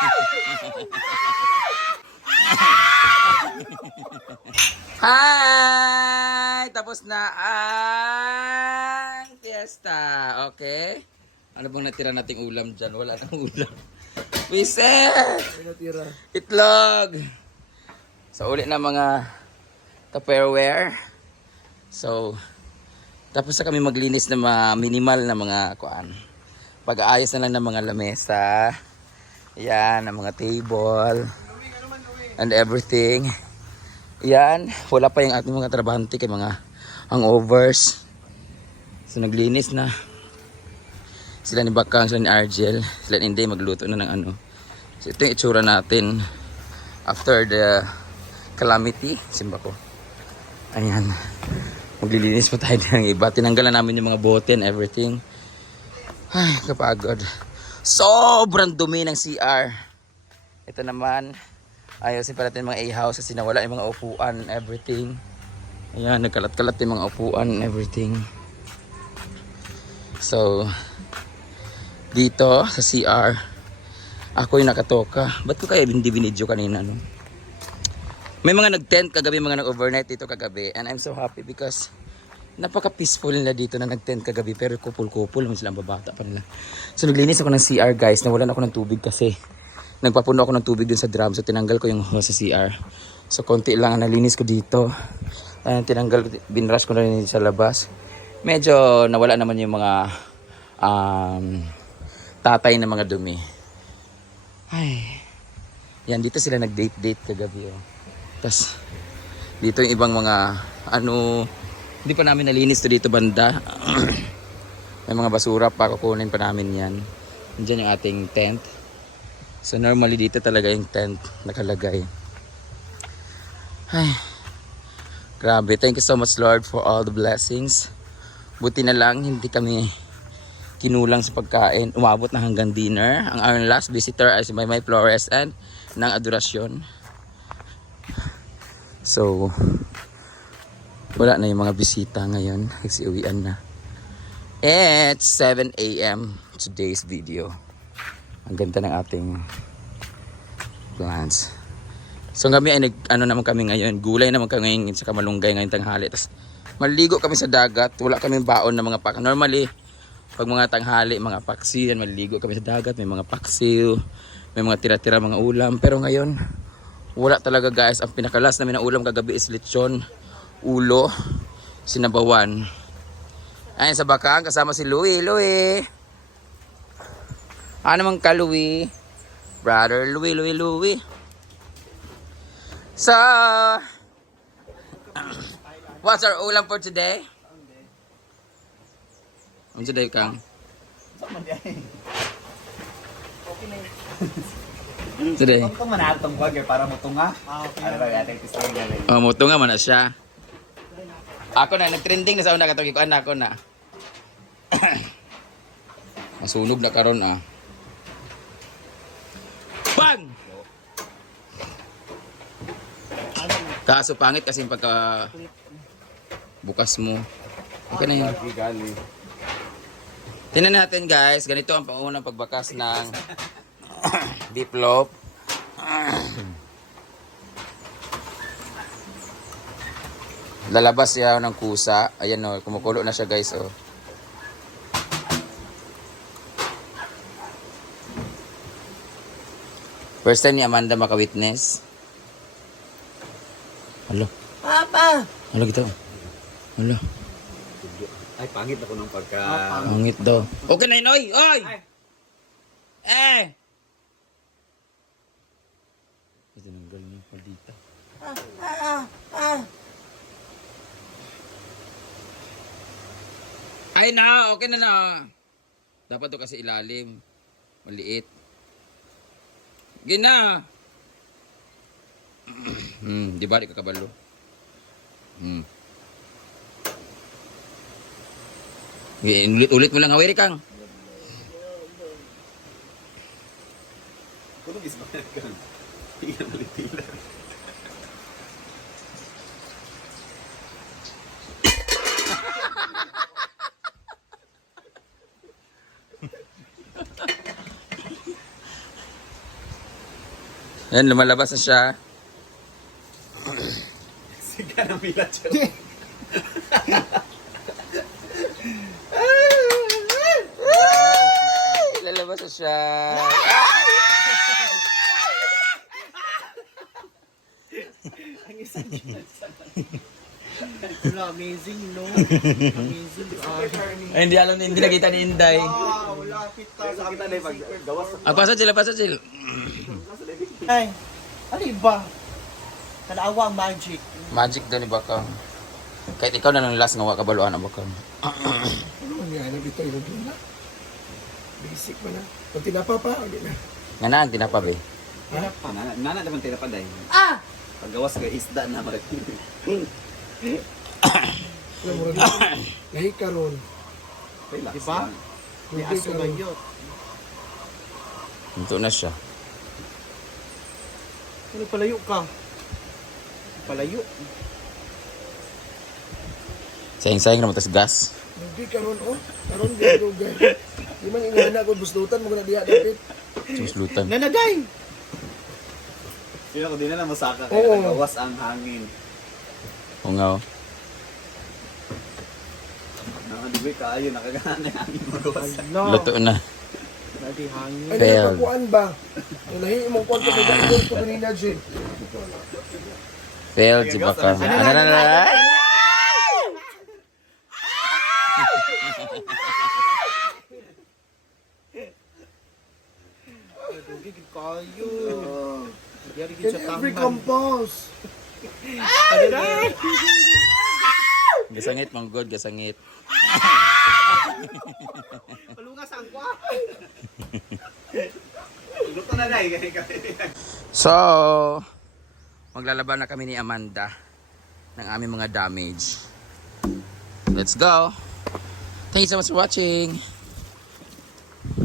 Hi! Tapos na ang fiesta. Okay? Ano bang natira nating ulam dyan? Wala nang ulam. Wiset! Itlog! So, ulit na mga Tupperware. So, tapos na kami maglinis ng mga minimal na mga kuan. Pag-aayos na lang ng mga lamesa. Yan, ng mga table. And everything. Yan, wala pa yung ating mga trabahante kay mga hangovers. So naglinis na. Sila ni Bakang, sila ni Argel, sila ni Inday magluto na ng ano. So ito yung itsura natin after the calamity. Simba ko. Ayan. Maglilinis pa tayo ng iba. Tinanggalan namin yung mga bote and everything. Ay, kapagod. Sobrang dumi ng CR. Ito naman, ayusin pa natin mga a-house kasi nawala yung mga upuan everything. Ayan, nagkalat-kalat yung mga upuan everything. So, dito sa CR, ako yung nakatoka. Ba't ko kaya hindi binidyo kanina, no? May mga nag-tent kagabi, mga nag-overnight dito kagabi. And I'm so happy because napaka-peaceful nila dito na nag-tent kagabi. Pero kupul-kupul naman silang babata pa nila. So naglinis ako ng CR guys. Nawalan ako ng tubig kasi nagpapuno ako ng tubig dun sa drum. So tinanggal ko yung hose sa CR. So konti lang ang nalinis ko dito. Ayan, tinanggal, binrush ko na rin sa labas. Medyo nawala naman yung mga um, tatay na mga dumi. Ay. Yan, dito sila nag-date-date kagabi. Oh. Tapos, dito yung ibang mga, ano, hindi pa namin nalinis to dito banda. May mga basura pa, kukunin pa namin yan. Diyan yung ating tent. So, normally dito talaga yung tent nakalagay. Ay, grabe. Thank you so much, Lord, for all the blessings. Buti na lang, hindi kami kinulang sa pagkain. Umabot na hanggang dinner. Ang our last visitor ay si Maymay Flores and ng adorasyon. So, wala na yung mga bisita ngayon kasi uwian na. It's 7 a.m. today's video. Ang ganda ng ating plants. So gabi ay nag, ano naman kami ngayon, gulay naman kami ngayon sa kamalunggay ngayon tanghali. Tapos maligo kami sa dagat, wala kami baon na mga pak. Normally, pag mga tanghali, mga paksi, yan, maligo kami sa dagat, may mga paksiw, may mga tira-tira mga ulam. Pero ngayon, wala talaga guys. Ang pinakalas namin na ulam kagabi is lechon, ulo, sinabawan. Ayun sa bakang, kasama si Louie. Louie! Ano naman ka, Louie? Brother Louie, Louie, Louie. So, what's our ulam for today? Ano today, Kang? Today. Ito man atong bagay para mo tunga. Ano ba yata ito sa galing. Oh, muto nga man na siya. Ako na, nag-trending na sa una katong ikuan ako na. Masunog na karon ah. Bang! Kaso pangit kasi pagka bukas mo. Okay na yun. Tingnan natin guys, ganito ang pangunang pagbakas ng deep loaf. Lalabas siya ng kusa. Ayan o, kumukulo na siya guys oh. First time ni Amanda maka-witness. Halo. Papa! Halo gito. Halo. Ay, pangit ako ng pagka... Pangit daw. Okay na yun, oy! Oy! Eh! Ito nang galing yung paldita. Ay na, okay na na. Dapat to kasi ilalim. Maliit. Gina. hmm, di ba di kakabalo? Hmm. Ulit-ulit mo lang hawiri kang. Kuno is bakit ka? Hindi na malitila. Yan, lumalabas na siya. Sige na mila siya. Lalabas na siya. Wala, amazing, no? amazing. Ah, Ay, hindi alam, hindi nakita ni Inday. ah, wala kita. Sa kita na pag gawas. Ah, pasok sila, pasok sila. Ay, ano iba? Kanaawa ang magic. Magic daw ni Bakang. Kahit ikaw na nang last nga wakabaluan ang Bakang. Ano man yan? Nabito yung na. Basic pa na. Pag tinapa pa, hindi na. Nga na, ang tinapa be. Nana, nana naman tira pa dahil. Ah! Pag gawas ka isda na mag. Alam mo rin. Lahi ka ron. Relax Diba? lang. May aso ron. bayot. Ito na siya. Ano palayo ka? Palayo. Sayang-sayang naman tas gas. Hindi ka ron, oh. Karon, di ka gay. Di man ingana ko, busdutan mo na diya, David. Suslutan. Nanagay! Yun ako din na masaka Oo. kaya gawas ang hangin. Ungaw. Nakadibi ka ayun nakagana yung hangin magawas. Ala. Luto na. Nadi hangin. Ay, Failed. nakakuan ba? Ang lahi mong kwarto kay David ko kanina, Jin. Failed si Bakang. Ano na na? Dugig kayo. Yari In gid sa every taman. compose. Gasangit, mong good, gasangit. Palungas ang kwa. Luto na dahil ganyan ka. So, maglalaban na kami ni Amanda ng aming mga damage. Let's go! Thank you so much for watching!